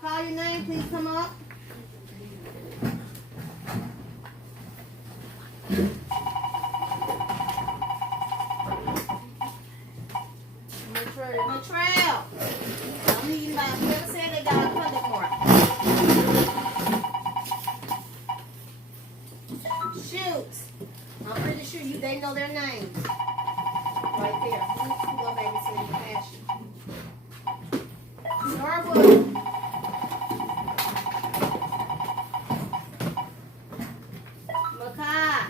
call your name, please come up. Latrell. Don't need anybody. Whoever said they got a contact mark. Shoot. I'm pretty sure they know their names. Right there. Go baby so you can pass you. Norwood. Makai.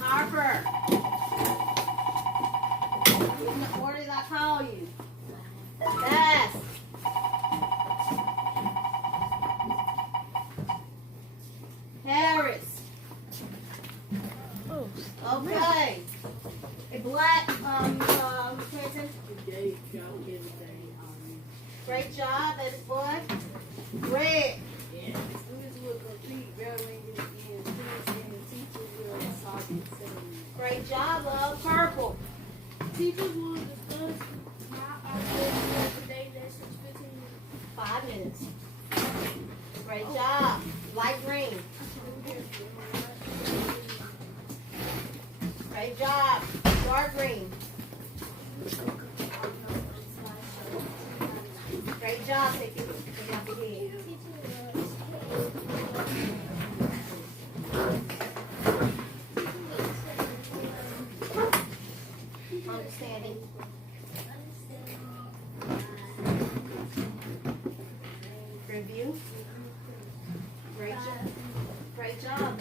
Harper. In the order that I call you. Yes. Harris. Okay. A black, Clinton. Great job, baby boy. Red. Great job, love. Purple. Teachers will discuss how our today lessons 15 minutes. 5 minutes. Great job. Light green. Great job. Dark green. Great job, Vicky. Get out the head. Understanding. Review. Great job. Great job.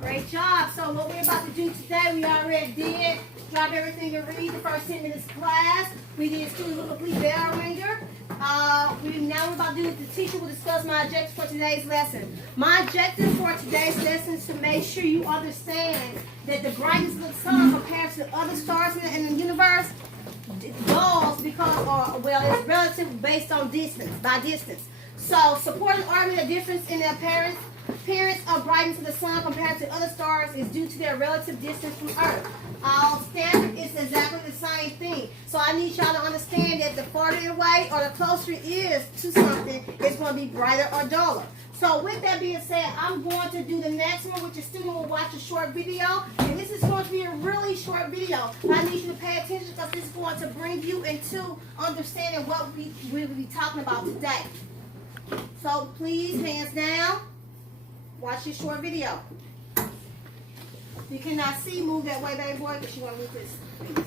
Great job. So what we're about to do today, we already did. Drop everything and read the first 10 minutes class. We did students with complete bell ringer. Now we're about to do the teacher will discuss my objectives for today's lesson. My objective for today's lesson is to make sure you understand that the brightness of the sun compared to the other stars in the universe goes because, it's relative based on distance, by distance. So supporting argument the difference in the appearance of brightness of the sun compared to other stars is due to their relative distance from Earth. Standard is exactly the same thing. So I need y'all to understand that the farther away or the closer it is to something, it's going to be brighter or duller. So with that being said, I'm going to do the next one, which the student will watch a short video. And this is going to be a really short video. I need you to pay attention because this is going to bring you into understanding what we will be talking about today. So please, hands down. Watch this short video. You cannot see, move that way, baby boy, because you want to move this. Please.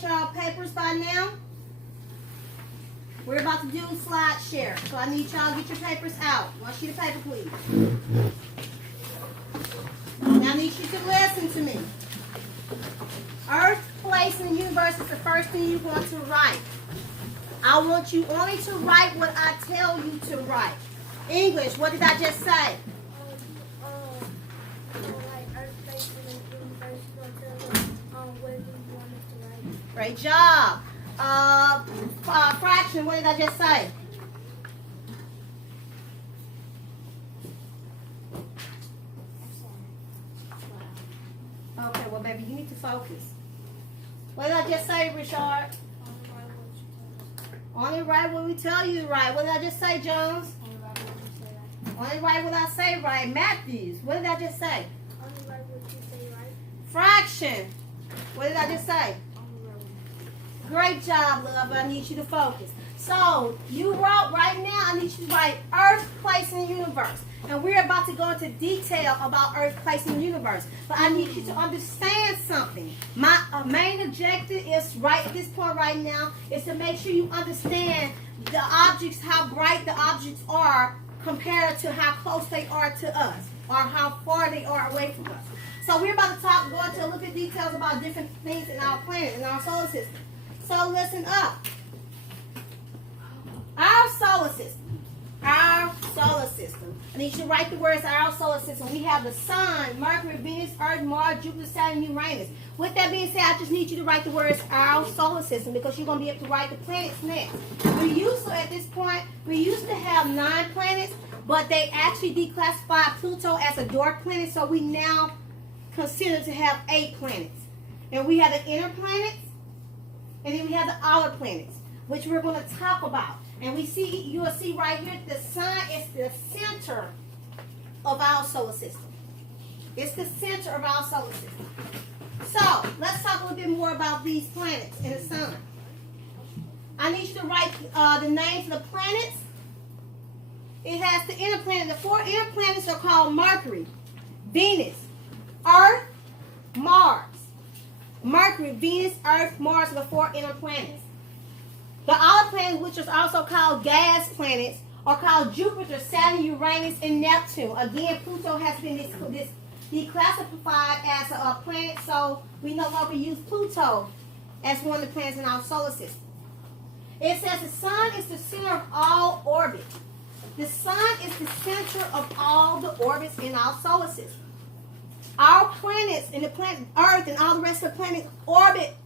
get your papers by now? We're about to do slide share. So I need y'all to get your papers out. One sheet of paper, please. Now I need you to listen to me. Earth, place, and universe is the first thing you want to write. I want you only to write what I tell you to write. English, what did I just say? Great job. Fraction, what did I just say? Okay, well, baby, you need to focus. What did I just say, Richard? Only write what we tell you to write. What did I just say, Jones? Only write what I say right. Matthews, what did I just say? Only write what you say right. Fraction, what did I just say? Great job, love. I need you to focus. So, you wrote right now, I need you to write Earth, place, and universe. And we're about to go into detail about Earth, place, and universe. But I need you to understand something. My main objective is right at this point right now is to make sure you understand the objects, how bright the objects are compared to how close they are to us or how far they are away from us. So we're about to go into a little bit details about different things in our planet, in our solar system. So listen up. Our solar system. Our solar system. I need you to write the words our solar system. We have the sun, Mercury, Venus, Earth, Mars, Jupiter, Saturn, Uranus. With that being said, I just need you to write the words our solar system because you're going to be able to write the planets next. At this point, we used to have 9 planets, but they actually declassified Pluto as a dwarf planet, so we now consider to have 8 planets. And we have the inner planets, and then we have the outer planets, which we're going to talk about. And you will see right here, the sun is the center of our solar system. It's the center of our solar system. So, let's talk a little bit more about these planets and the sun. I need you to write the names of the planets. It has the inner planet. The 4 inner planets are called Mercury, Venus, Earth, Mars. Mercury, Venus, Earth, Mars are the 4 inner planets. The outer planets, which is also called gas planets, are called Jupiter, Saturn, Uranus, and Neptune. Again, Pluto has been declassified as a planet, so we no longer use Pluto as one of the planets in our solar system. It says the sun is the center of all orbits. The sun is the center of all the orbits in our solar system. Our planets and the planet Earth and all the rest of the planets orbit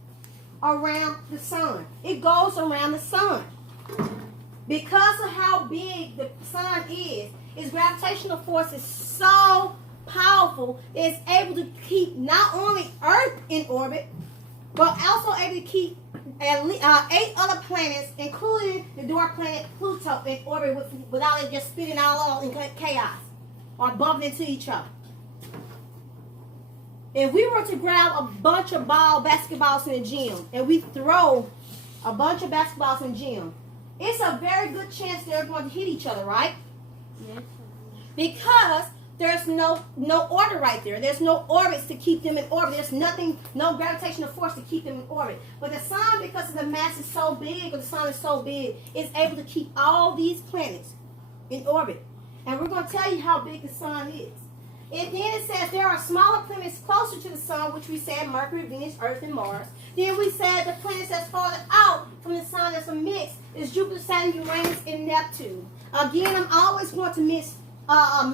around the sun. It goes around the sun. Because of how big the sun is, its gravitational force is so powerful that it's able to keep not only Earth in orbit, but also able to keep at least 8 other planets, including the dwarf planet Pluto, in orbit without it just spinning all in chaos or bumping into each other. If we were to grab a bunch of basketballs in the gym and we throw a bunch of basketballs in the gym, it's a very good chance they're going to hit each other, right? Yes. Because there's no order right there. There's no orbits to keep them in orbit. There's nothing, no gravitational force to keep them in orbit. But the sun, because the mass is so big, or the sun is so big, is able to keep all these planets in orbit. And we're going to tell you how big the sun is. And then it says there are smaller planets closer to the sun, which we said Mercury, Venus, Earth, and Mars. Then we said the planets that's farther out from the sun that's a mix is Jupiter, Saturn, Uranus, and Neptune. Again, I'm always going to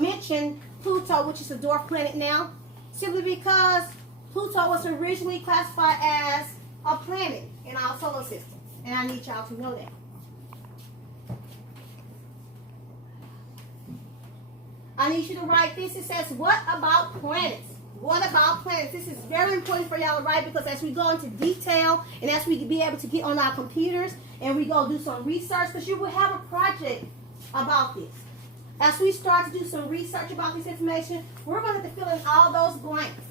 mention Pluto, which is a dwarf planet now, simply because Pluto was originally classified as a planet in our solar system. And I need y'all to know that. I need you to write this. It says, what about planets? What about planets? This is very important for y'all to write because as we go into detail and as we be able to get on our computers and we go do some research, because you will have a project about this. As we start to do some research about this information, we're going to have to fill in all those blanks.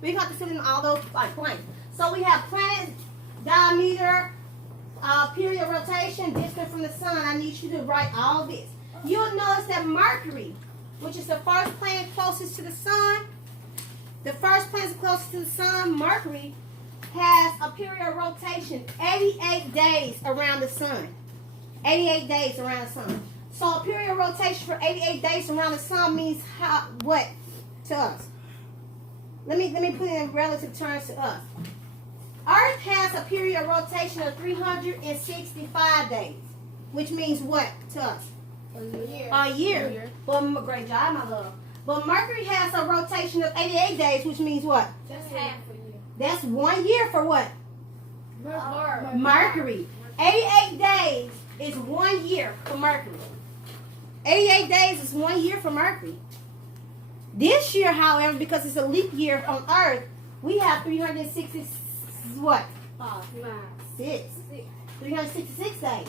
We're going to have to fill in all those blanks. So we have planet, diameter, period of rotation, distance from the sun. I need you to write all this. You'll notice that Mercury, which is the first planet closest to the sun, The first planet closest to the sun, Mercury, has a period of rotation 88 days around the sun. 88 days around the sun. So a period of rotation for 88 days around the sun means what to us? Let me put it in relative terms to us. Earth has a period of rotation of 365 days, which means what to us? A year. Well, great job, my love. But Mercury has a rotation of 88 days, which means what? That's half a year. That's 1 year for what? Mercury. 88 days is 1 year for Mercury. 88 days is 1 year for Mercury. This year, however, because it's a leap year on Earth, we have 366 what? 366 days.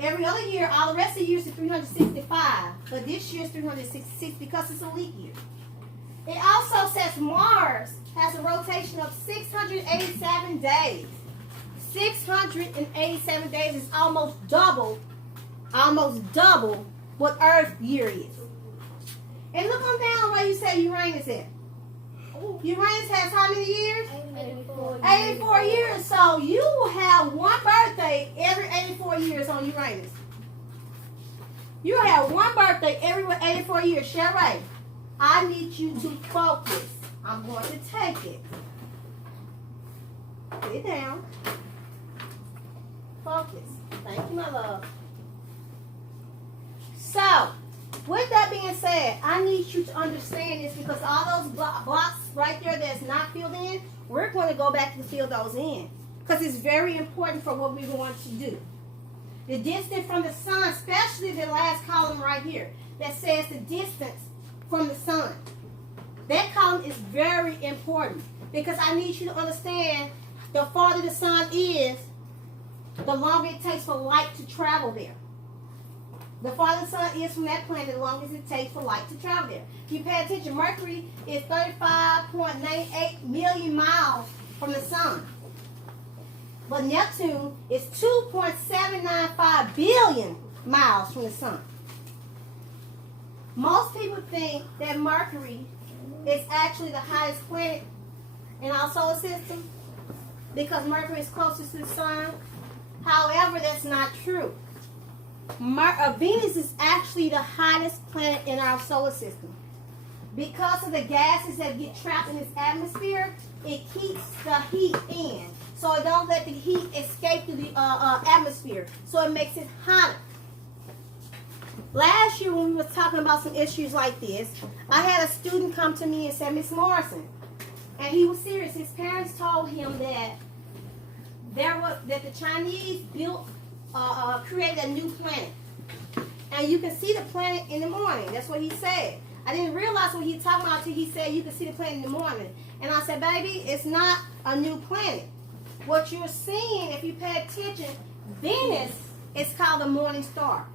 Every other year, all the rest of the years is 365. But this year is 366 because it's a leap year. It also says Mars has a rotation of 687 days. 687 days is almost double what Earth year is. And look on down where you say Uranus is. Uranus has how many years? 84 years. So you will have one birthday every 84 years on Uranus. You have one birthday every 84 years. Sheree, I need you to focus. I'm going to take it. Put it down. Focus. Thank you, my love. So, with that being said, I need you to understand this because all those blocks right there that's not filled in, we're going to go back and fill those in because it's very important for what we want to do. The distance from the sun, especially the last column right here that says the distance from the sun. That column is very important because I need you to understand the farther the sun is, the longer it takes for light to travel there. The farther the sun is from that planet, the longest it takes for light to travel there. If you pay attention, Mercury is 35.98 million miles from the sun. But Neptune is 2.795 billion miles from the sun. Most people think that Mercury is actually the hottest planet in our solar system because Mercury is closest to the sun. However, that's not true. Venus is actually the hottest planet in our solar system. Because of the gases that get trapped in its atmosphere, it keeps the heat in. So it don't let the heat escape through the atmosphere. So it makes it hotter. Last year when we was talking about some issues like this, I had a student come to me and say, Miss Morrison, and he was serious. His parents told him that the Chinese created a new planet. And you can see the planet in the morning. That's what he said. I didn't realize what he was talking about until he said you can see the planet in the morning. And I said, baby, it's not a new planet. What you're seeing, if you pay attention, Venus is called the morning star.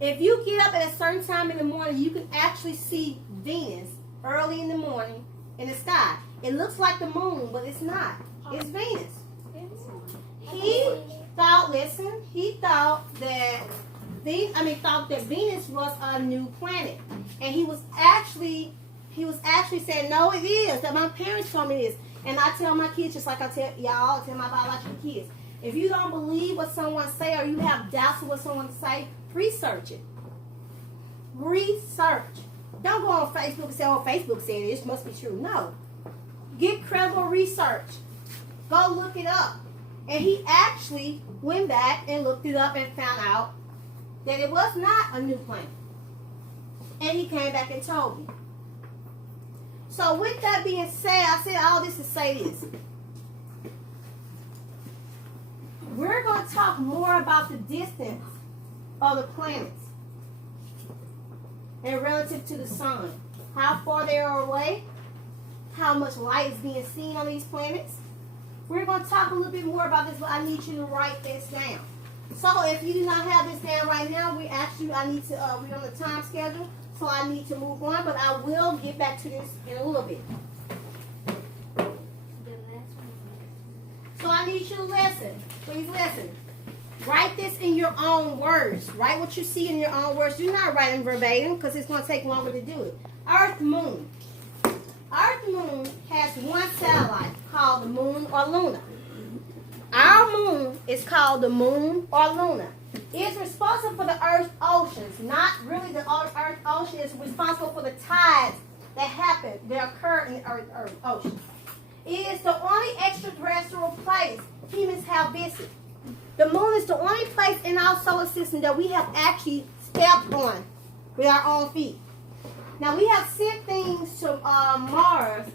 If you get up at a certain time in the morning, you can actually see Venus early in the morning in the sky. It looks like the moon, but it's not. It's Venus. He thought that Venus was a new planet, and he was actually saying, no, it is. That my parents told me this, and I tell my kids just like I tell y'all, I tell my biological kids. If you don't believe what someone say or you have doubts of what someone say, research it. Research. Don't go on Facebook and say, oh, Facebook said it must be true. No. Get credible research. Go look it up. And he actually went back and looked it up and found out that it was not a new planet. And he came back and told me. So with that being said, I said all this to say this. We're going to talk more about the distance of the planets and relative to the sun. How far they are away, how much light is being seen on these planets. We're going to talk a little bit more about this, but I need you to write this down. So if you do not have this down right now, we're on the time schedule, so I need to move on, but I will get back to this in a little bit. So I need you to listen. Please listen. Write this in your own words. Write what you see in your own words. Do not write in verbatim because it's going to take longer to do it. Earth, moon. Earth, moon. moon has one satellite called the moon or Luna. Our moon is called the moon or Luna. It's responsible for the Earth's oceans. Not really the Earth ocean. It's responsible for the tides that occur in the Earth ocean. It is the only extraterrestrial place humans have visited. The moon is the only place in our solar system that we have actually stepped on with our own feet. Now we have sent things to Mars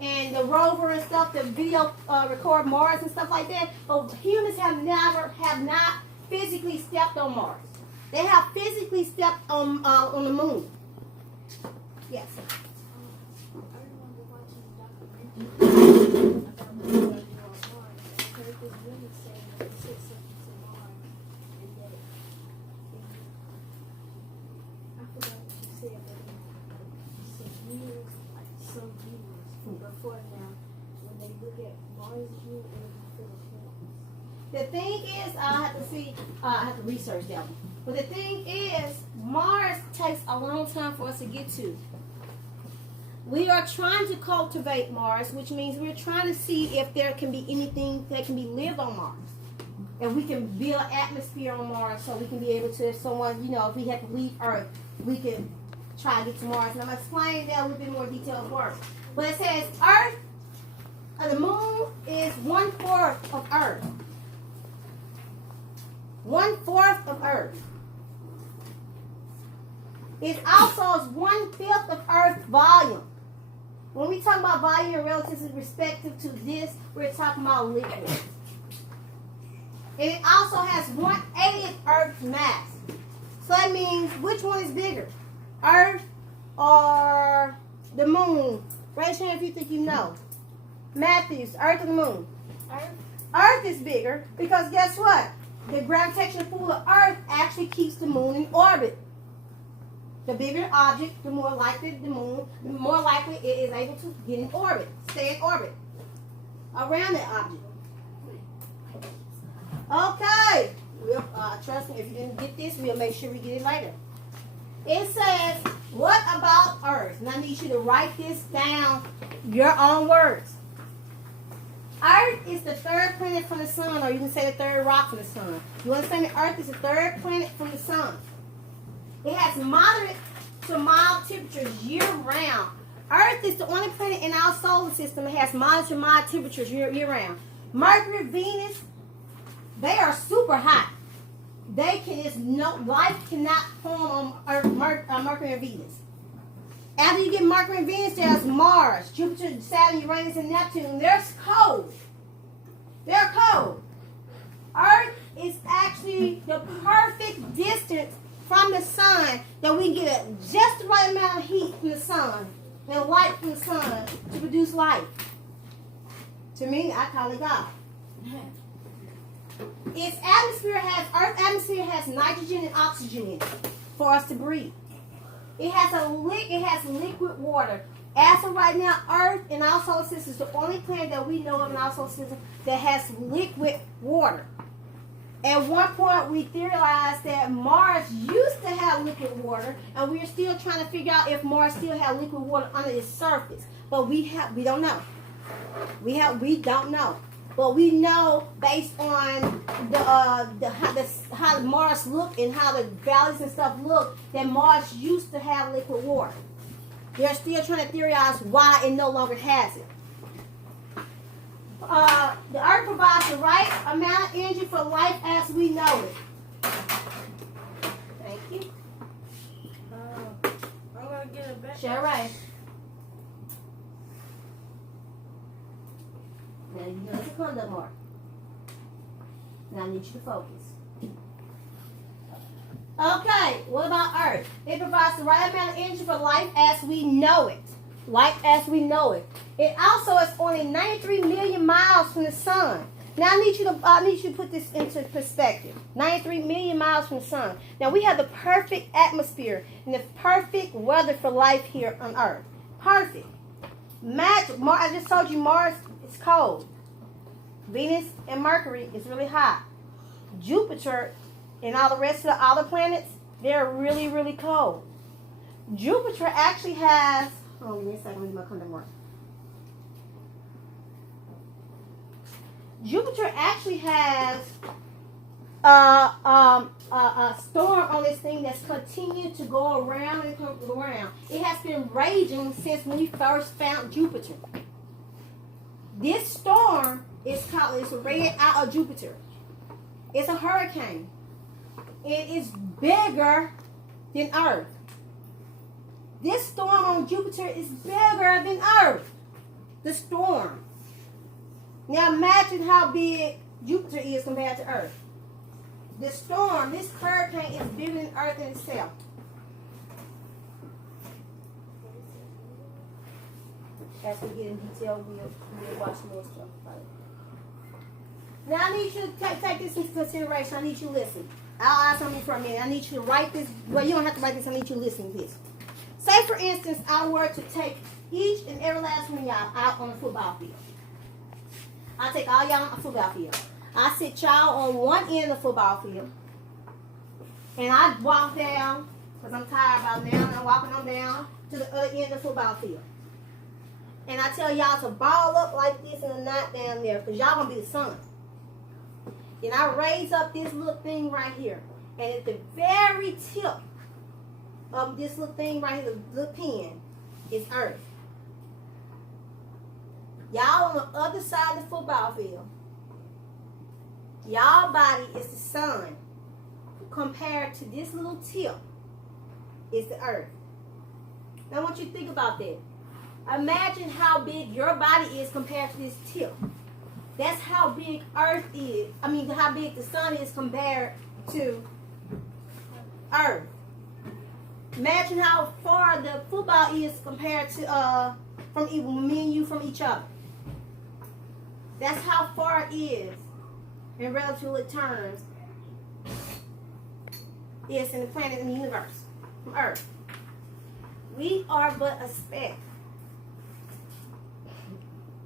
and the rover and stuff, the video record Mars and stuff like that. But humans have not physically stepped on Mars. They have physically stepped on the moon. Yes. I remember watching a documentary about the on Mars. I heard this woman saying that they sent something to Mars and that I forgot what she said, but some years before now, when they look at Mars view, it will be full of horns. The thing is, I have to research that one. But the thing is, Mars takes a long time for us to get to. We are trying to cultivate Mars, which means we're trying to see if there can be anything that can be lived on Mars. If we can build an atmosphere on Mars so we can be able to, if someone, if we had to leave Earth, we can try to get to Mars. And I'm explaining that a little bit more detail for us. But it says Earth, the moon is 1/4 of Earth. 1/4 of Earth. It also is 1/5 of Earth's volume. When we talk about volume relative respective to this, we're talking about liquid. And it also has 1/80th Earth's mass. So that means which one is bigger? Earth or the moon? Raise your hand if you think you know. Matthews, Earth or the moon? Earth. Earth is bigger because guess what? The gravitational pull of Earth actually keeps the moon in orbit. The bigger object, the more likely it is able to get in orbit, stay in orbit around that object. Okay. Trust me, if you didn't get this, we'll make sure we get it later. It says, what about Earth? And I need you to write this down, your own words. Earth is the third planet from the sun, or you can say the third rock from the sun. You understand that Earth is the third planet from the sun. It has moderate to mild temperatures year-round. Earth is the only planet in our solar system that has moderate to mild temperatures year-round. Mercury, Venus, they are super hot. Life cannot form on Earth, Mercury and Venus. After you get Mercury and Venus, there's Mars, Jupiter, Saturn, Uranus, and Neptune. They're cold. They're cold. Earth is actually the perfect distance from the sun that we can get just the right amount of heat from the sun and light from the sun to produce life. To me, I call it God. Earth's atmosphere has nitrogen and oxygen in it for us to breathe. It has liquid water. As of right now, Earth in our solar system is the only planet that we know of in our solar system that has liquid water. At one point, we theorized that Mars used to have liquid water, and we're still trying to figure out if Mars still has liquid water under its surface. But we don't know. We don't know. But we know based on how Mars look and how the valleys and stuff look that Mars used to have liquid water. They're still trying to theorize why it no longer has it. The Earth provides the right amount of energy for life as we know it. Thank you. I'm gonna get it back. Sure, right. Now you know it's a conduct mark. Now I need you to focus. Okay, what about Earth? It provides the right amount of energy for life as we know it. Life as we know it. It also is only 93 million miles from the sun. Now I need you to put this into perspective. 93 million miles from the sun. Now we have the perfect atmosphere and the perfect weather for life here on Earth. Perfect. I just told you Mars is cold. Venus and Mercury is really hot. Jupiter and all the rest of the other planets, they're really, really cold. Jupiter actually has, give me a second, let me come to work. Jupiter actually has a storm on this thing that's continued to go around and come around. It has been raging since when we first found Jupiter. This storm is called, it's a red eye of Jupiter. It's a hurricane. It is bigger than Earth. This storm on Jupiter is bigger than Earth. The storm. Now imagine how big Jupiter is compared to Earth. The storm, this hurricane is bigger than Earth in itself. As we get in detail, we'll watch more stuff about it. Now I need you to take this into consideration. I need you to listen. I'll ask something for a minute. I need you to write this. Well, you don't have to write this. I need you to listen to this. Say, for instance, I were to take each and every last one of y'all out on a football field. I take all y'all on a football field. I sit y'all on one end of the football field. And I walk down, because I'm tired about now, and I'm walking on down to the other end of the football field. And I tell y'all to ball up like this and not down there, because y'all going to be the sun. Then I raise up this little thing right here. And at the very tip of this little thing right here, the little pin, is Earth. Y'all on the other side of the football field. Y'all body is the sun. Compared to this little tip is the Earth. Now I want you to think about that. Imagine how big your body is compared to this tip. That's how big Earth is. I mean, how big the sun is compared to Earth. Imagine how far the football is compared to from even me and you from each other. That's how far it is in relative terms. Is in the planet in the universe from Earth. We are but a speck.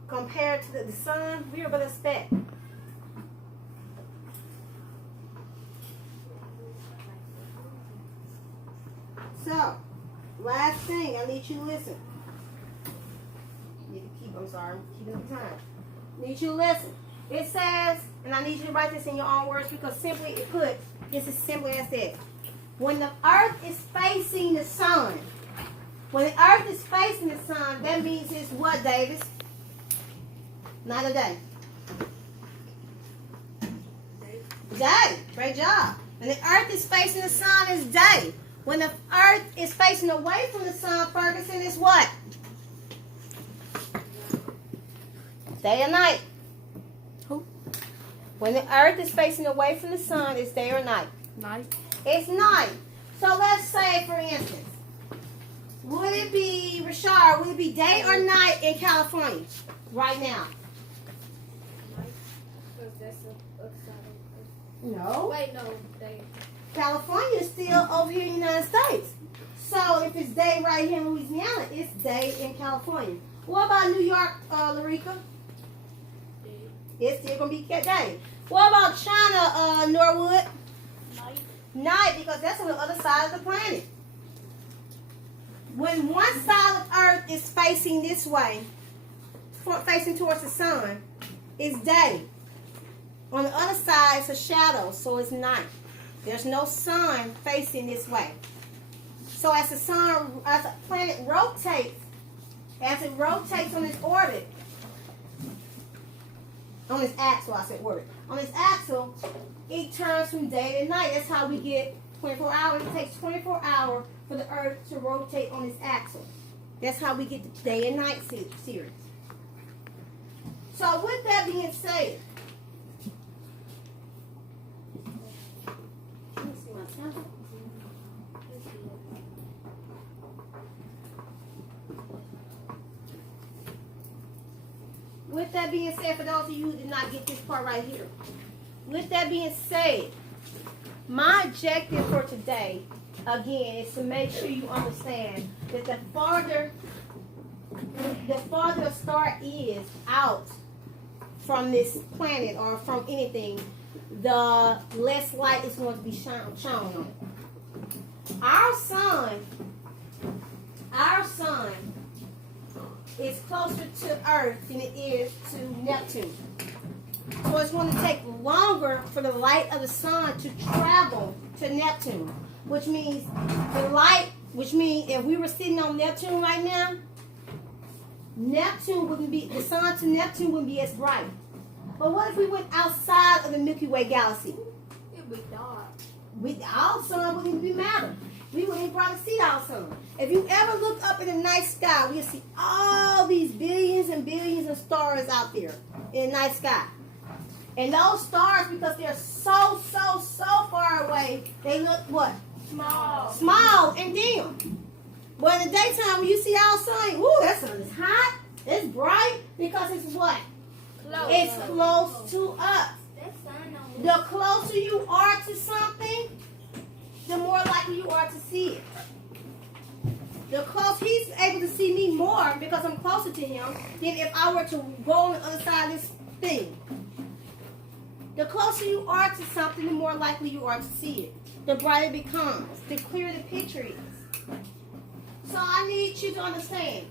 Compared to the sun, we are but a speck. So, last thing, I need you to listen. I'm sorry, keeping up time. I need you to listen. It says, and I need you to write this in your own words because simply it put, it's as simple as that. When the earth is facing the sun, when the earth is facing the sun, that means it's what, Davis? Not a day. Day. Great job. When the earth is facing the sun, it's day. When the earth is facing away from the sun, Ferguson, is what? Day or night? Who? When the earth is facing away from the sun, it's day or night? Night. It's night. So let's say, for instance, would it be, Rashard, would it be day or night in California right now? Night. Because that's the other side of the earth. No. Wait, no. Day. California is still over here in the United States. So if it's day right here in Louisiana, it's day in California. What about New York, Larica? Day. It's still going to be day. What about China, Norwood? Night. Night, because that's on the other side of the planet. When one side of Earth is facing this way, facing towards the sun, it's day. On the other side, it's a shadow, so it's night. There's no sun facing this way. So as the planet rotates, as it rotates on its orbit, on its axle, I said orbit. On its axle, it turns from day to night. That's how we get 24 hours. It takes 24 hours for the Earth to rotate on its axle. That's how we get the day and night series. So with that being said, let me see my temper. With that being said, for those of you who did not get this part right here, with that being said, my objective for today, again, is to make sure you understand that the farther a star is out from this planet or from anything, the less light is going to be shown on it. Our sun is closer to Earth than it is to Neptune. So So it's going to take longer for the light of the sun to travel to Neptune, which means if we were sitting on Neptune right now, the sun to Neptune wouldn't be as bright. But what if we went outside of the Milky Way galaxy? It'd be dark. Our sun wouldn't even matter. We wouldn't probably see our sun. If you ever look up in the night sky, we'll see all these billions and billions of stars out there in the night sky. And those stars, because they're so far away, they look what? Small and dim. But in the daytime, when you see our sun, ooh, that sun is hot. It's bright because it's what? Close. It's close to us. That sun on The closer you are to something, the more likely you are to see it. The closer he's able to see me more because I'm closer to him than if I were to go on the other side of this thing. The closer you are to something, the more likely you are to see it. The brighter it becomes, the clearer the picture is. So I need you to understand.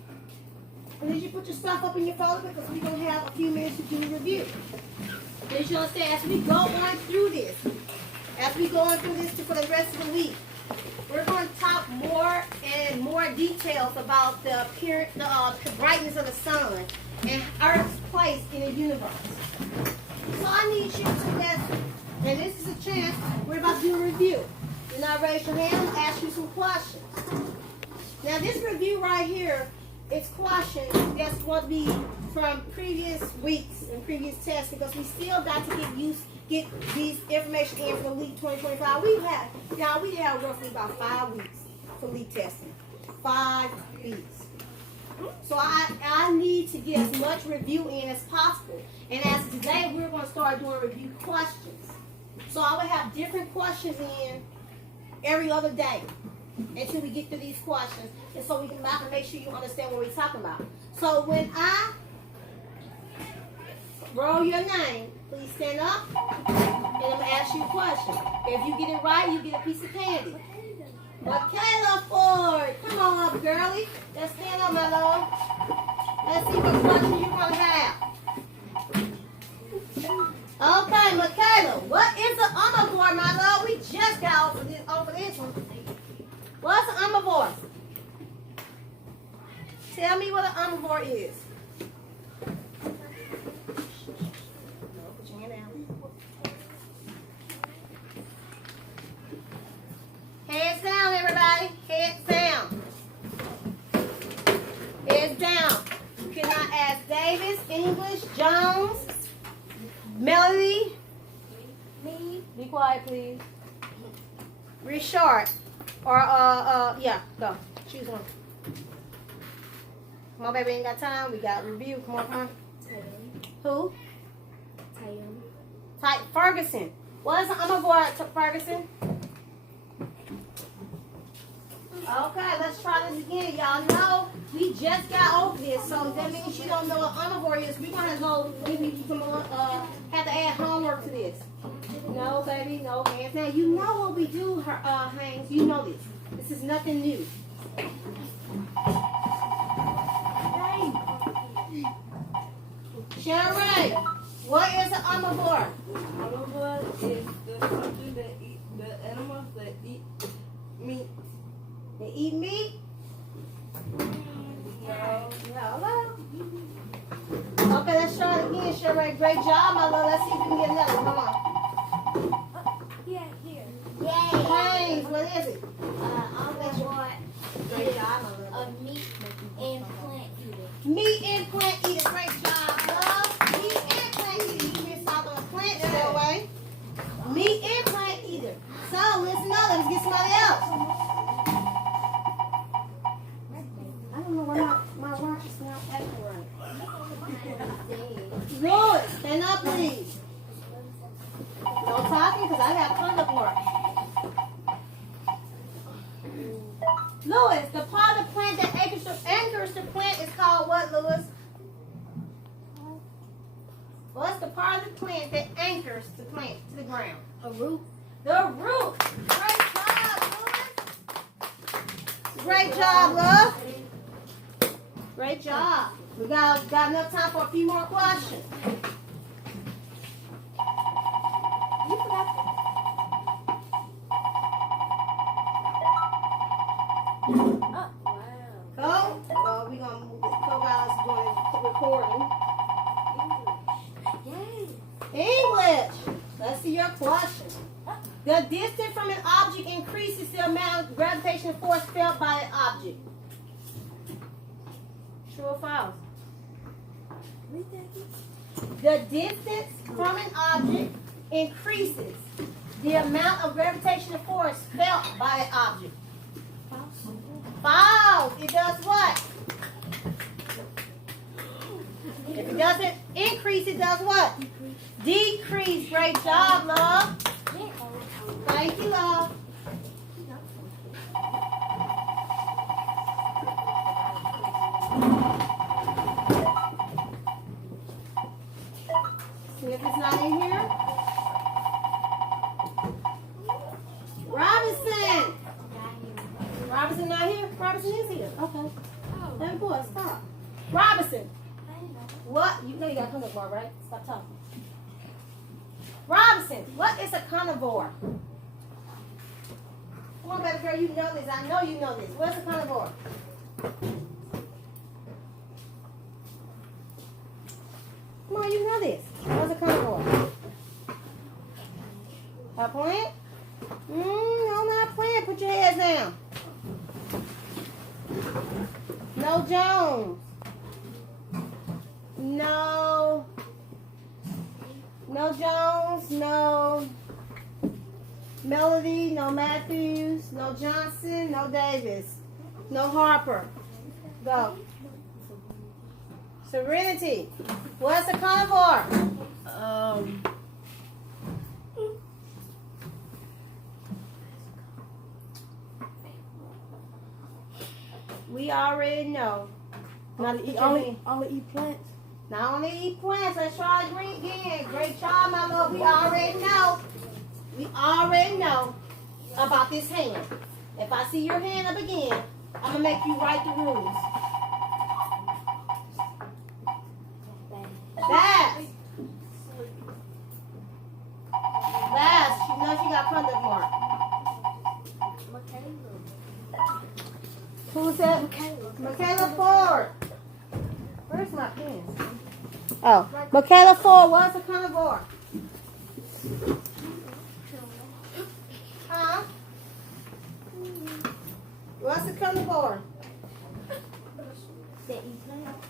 I need you to put your stuff up in your folder because we're going to have a few minutes to do a review. Did you understand? As we go on through this, for the rest of the week, we're going to talk more and more details about the brightness of the sun and Earth's place in the universe. So I need you to listen. And this is a chance, we're about to do a review. Then I raise your hand and ask you some questions. Now this review right here is questions that's going to be from previous weeks and previous tests because we still got to get these information in for LEAP 2025. We have roughly about 5 weeks for LEAP testing. 5 weeks. So I need to get as much review in as possible. And as today, we're going to start doing review questions. So I will have different questions in every other day until we get through these questions. And so I can make sure you understand what we're talking about. So when I roll your name, please stand up and I'm going to ask you a question. If you get it right, you get a piece of candy. Michaela Ford, come on up, girlie. Let's stand up, my love. Let's see what question you're going to have. Okay, Michaela, what is an omnivore, my love? We just got over this one. What's an omnivore? Tell me what an omnivore is. No, put your hand down. Heads down, everybody. Heads down. Heads down. Can I ask Davis, English, Jones, Melody? me. Be quiet, please. Richard. Or, yeah, go. Choose one. Come on, baby, ain't got time. We got review. Come on. Who? Type Ferguson. What is an omnivore, Ferguson? Okay, let's try this again. Y'all know we just got over this, so that means you don't know what omnivore is. We're gonna go. Have to add homework to this. No, baby, no hands. Now you know what we do, Haynes. You know this. This is nothing new. Sherry, what is an omnivore? Omnivore is the something that eat the animals that eat meat. They eat meat? No. Hello. Okay, let's try it again, Sherry. Great job, my love. Let's see if we can get another one. Come on. Yeah, here. Haynes, what is it? Omnivore Great job, my love. of meat and plant eater. Meat and plant eater. Great job, love. Meat and plant eater. You missed out on the plant that way. Meat and plant eater. So, listen up. Let's get somebody else. I don't know why my watch is not acting right. Louis, stand up, please. No talking because I got conduct work. Louis, the part of the plant that anchors the plant is called what, Louis? What's the part of the plant that anchors the plant to the ground? A root. The root. Great job, Louis. Great job, love. Great job. We got enough time for a few more questions. knowledge. Let's see your question. The distance from an object increases the amount of gravitational force felt by an object. True or false? The distance from an object increases the amount of gravitational force felt by an object. False. It does what? If it doesn't increase, it does what? Decrease. Great job, love. Thank you, love. See if it's not in here. Robinson. Robinson not here? Robinson is here. Okay. That boy, stop. Robinson. What? You know you got a carnivore, right? Stop talking. Robinson, what is a carnivore? Come on, baby girl, you know this. I know you know this. What's a carnivore? Come on, you know this. What's a carnivore? A plant? No, not a plant. Put your heads down. No Jones. No. No Jones. No Melody. No Matthews. No Johnson. No Davis. No Harper. Go. Serenity. What's a carnivore? We already know. Only eat plants. Not only eat plants. Let's try green again. Great job, my love. We already know. We already know about this hand. If I see your hand up again, I'm going to make you write the rules. Bass. Bass. She knows she got conduct mark. Who's that? Michaela Ford. Where's my pen? Oh, Michaela Ford. What's a carnivore? Huh? What's a carnivore? They eat plants.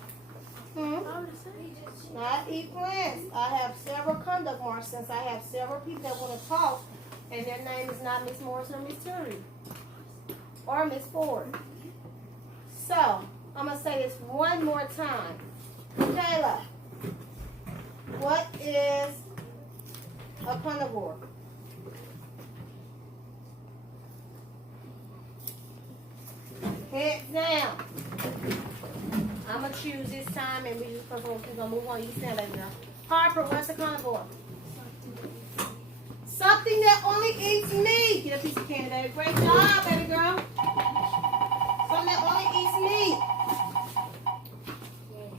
Not eat plants. I have several conduct marks since I have several people that want to talk, and their name is not Miss Morris or Miss Turry or Miss Ford. So, I'm going to say this one more time. Kayla, what is a carnivore? Heads down. I'm going to choose this time, and we're going to move on. You stand baby girl. Harper, what's a carnivore? Something that only eats meat. Get a piece of candy, baby. Great job, baby girl. Something that only eats meat.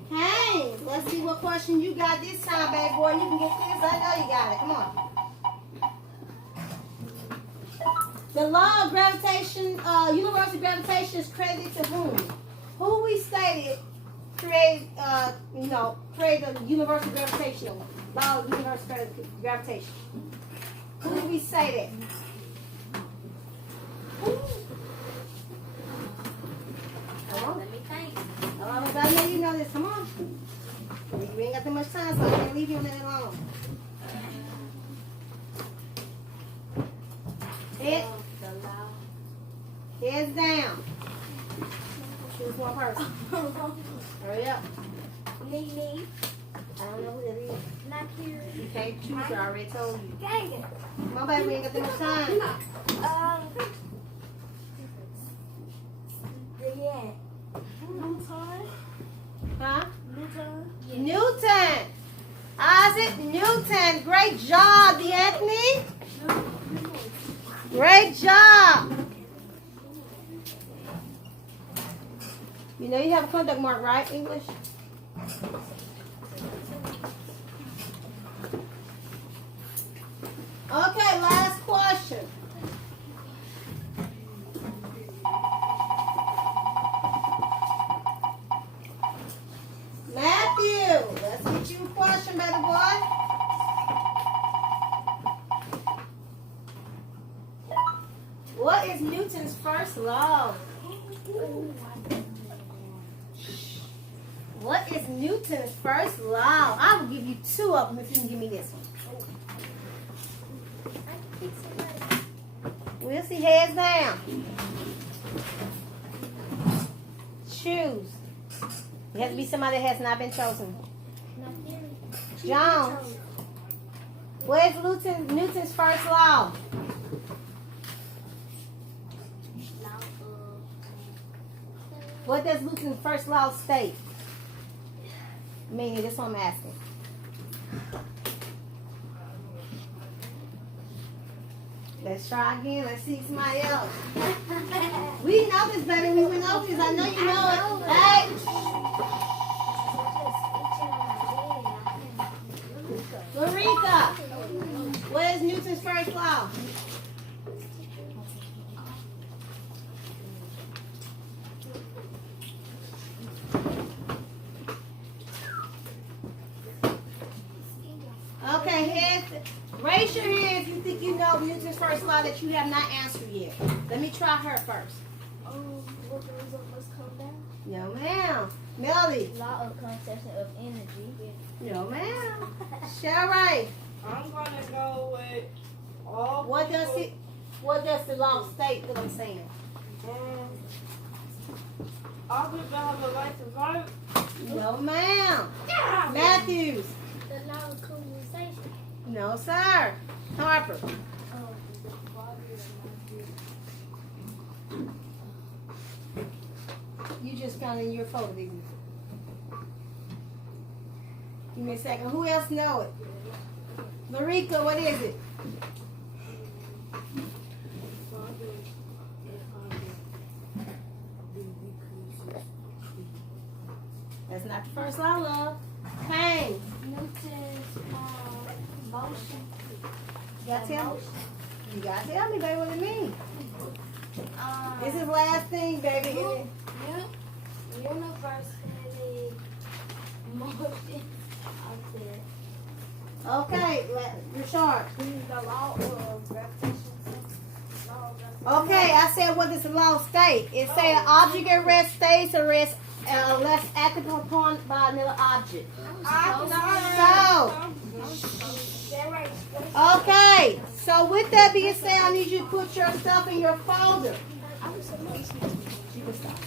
Hey, let's see what question you got this time, baby boy. You can get this. I know you got it. Come on. The law of gravitation, universal gravitation is credited to whom? Who we stated created the universal gravitational law of universal gravitation? Who did we say that? Come on. Let me think. I know you know this. Come on. We ain't got that much time, so I can't leave you on that long. Heads down. Choose one person. Hurry up. Me. I don't know who that is. Not here. You can't choose. I already told you. Dang it. Come on, baby. We ain't got that much time. Yeah. Huh? Newton. Newton. Isaac Newton. Great job, D'Anthony. Great job. You know you have a conduct mark, right? English? Okay, last question. Matthew, let's get you a question, baby boy. What is Newton's first law? What is Newton's first law? I will give you two of them if you can give me this one. We'll see. Heads down. Choose. It has to be somebody that has not been chosen. Jones. What is Newton's first law? What does Newton's first law state? Meaning, this one I'm asking. Let's try again. Let's see somebody else. We know this, baby. We went over this. I know you know it. Hey! Larika, what is Newton's first law? Okay, heads. Raise your hand if you think you know Newton's first law that you have not answered yet. Let me try her first. Organism must come down. No, ma'am. Melly. Law of conservation of energy. No, ma'am. Sherry. I'm gonna go with all. What does the law state that I'm saying? All people have the right to vote. No, ma'am. Matthews. The law of colonization. No, sir. Harper. The body of You just got in your folder, didn't you? Give me a second. Who else know it? Marika, what is it? That's not the first law, love. Pain. Newton's motion. You gotta tell me. You gotta tell me, baby, what it means. This is the last thing, baby. Universally motion. Okay, Rashard. The law of gravitation. Okay, I said what does the law state? It say an object at rest stays at rest unless acted upon by another object. Okay, so with that being said, I need you to put your stuff in your folder. You can stop.